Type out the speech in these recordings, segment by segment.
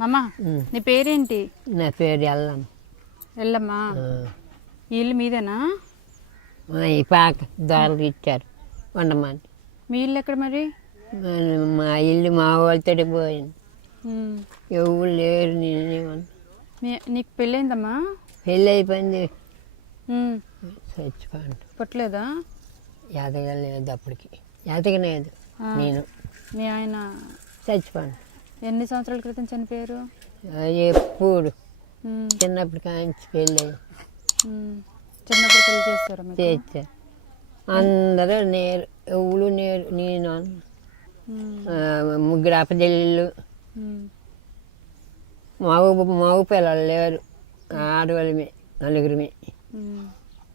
మామ నీ పేరేంటి? నా పేరు ఎల్లమ్మ. ఎల్లమ్మా. ఈ ఇల్లు మీదేనా? ఈ పాక దారులు ఇచ్చారు వండమని. మీ ఇల్లు ఎక్కడ మరి? మా ఇల్లు మా వాళ్ళతో పోయింది. ఎవరు లేరు. నేనేమన్నా నీకు పెళ్ళైందమ్మా? పెళ్ళి అయిపోయింది. చచ్చిపోండి. పుట్టలేదా? ఎదగలేదు. అప్పటికి ఎదగలేదు. నేను మీ ఆయన చచ్చిపోండి. ఎన్ని సంవత్సరాల క్రితం చనిపోయారు? ఎప్పుడు చిన్నప్పుడు కాంచి పెళ్ళి చిన్నప్పుడు పెళ్లి చేస్తారు? చేస్తారు అందరూ నేరు. ఎవరు నేరు. నేను ముగ్గురు అప్పచెల్లు. మగ పిల్లలు లేరు. ఆడవాళ్ళమే నలుగురిమే.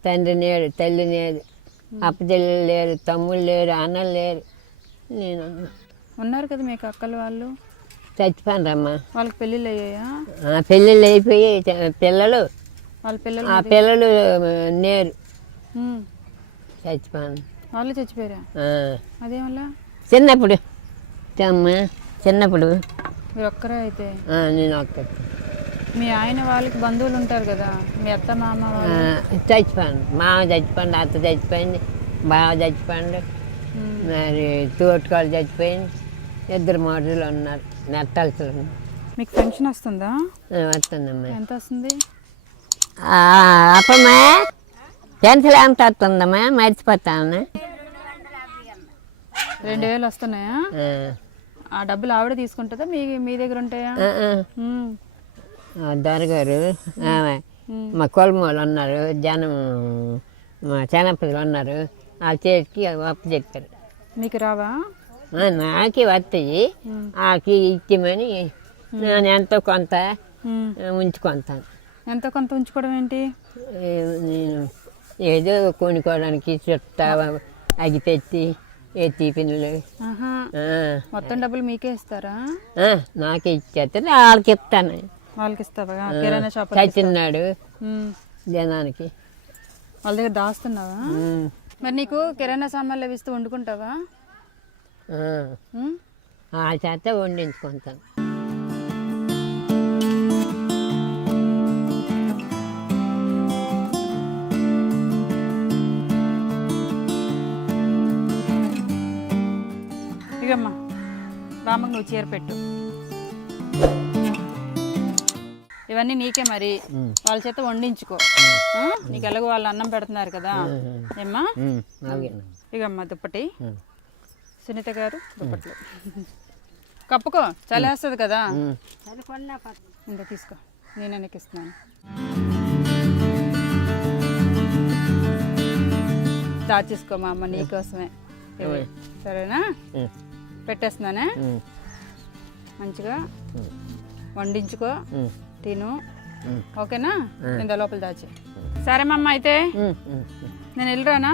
తండ్రి నేడు, తల్లి నేడు, అప్పచెల్లు లేరు, తమ్ముళ్ళు లేరు, అన్నలు లేరు. నేను ఉన్నారు కదా మీకు అక్కలు వాళ్ళు? చచ్చిపోయినరమ్మా. వాళ్ళకి పెళ్ళిళ్ళు అయ్యాయా? పెళ్ళిళ్ళు అయిపోయి పిల్లలు ఆ పిల్లలు నేరు చచ్చిపోయాను. వాళ్ళు చచ్చిపోయారా? అదేమల్లా? చిన్నప్పుడు చిన్నప్పుడు మీరు ఒక్కరే అయితే? నేను ఒక్క. మీ ఆయన వాళ్ళకి బంధువులు ఉంటారు కదా, మీ అత్త మామ వాళ్ళు? చచ్చిపోయాను. మామ చచ్చిపోయింది, అత్త చచ్చిపోయింది, బావ చచ్చిపోయింది, మరి తోటకాళ్ళు చచ్చిపోయింది. ఇద్దరు మోటర్లు ఉన్నారు. నెట్టాల్సి. మీకు పెన్షన్ వస్తుందా? వస్తుందమ్మా. ఎంత వస్తుంది? అప్పమ్మా పెన్షన్ ఎంత వస్తుందమ్మా? మర్చిపోతామన్నా. 2000 వస్తున్నాయా? ఆ డబ్బులు ఆవిడ తీసుకుంటుందా, మీ దగ్గర ఉంటాయా? దొరగారు మా కొలమూలు ఉన్నారు, జనం మా చెనపదులు ఉన్నారు. ఆ చేతికి అప్పు చెప్పారు. మీకు రావా? నాకే వస్తాయి. ఆకి ఇచ్చేమని నేను ఎంతో కొంత ఉంచుకుంటాను. ఎంతో కొంత ఉంచుకోవడం ఏంటి? నేను ఏదో కొనుక్కోవడానికి చుట్టా అగి తెచ్చి టిఫిన్లు. మొత్తం డబ్బులు మీకే ఇస్తారా? నాకే ఇచ్చేస్తే వాళ్ళకి ఇస్తాను. వాళ్ళకి ఇస్తావా? కిరాణా షాప్ చచ్చిన్నాడు జనానికి. వాళ్ళ దగ్గర దాస్తున్నావా? మరి నీకు కిరాణా సామాన్లు అవి ఇస్తూ వండుకుంటావా? ఆ చేత వండించుకుంటాను. ఇగమ్మా రామకు నువ్వు చీర పెట్టు. ఇవన్నీ నీకే మరి. వాళ్ళ చేత వండించుకో. నీకు ఎలాగో వాళ్ళు అన్నం పెడుతున్నారు కదా. ఏమ్మా? ఇగమ్మా దుప్పటి. సునీత గారు దుప్పట్లు కప్పుకో, చలేస్తుంది కదా. ఇంకా తీసుకో, నేను వెనకిస్తున్నాను. దాచేసుకో మా అమ్మ, నీకోసమే. సరేనా? పెట్టేస్తున్నానే. మంచిగా వండించుకో, తిను. ఓకేనా? ఇంత లోపల దాచి. సరే మా అమ్మ, అయితే నేను వెళ్ళరానా?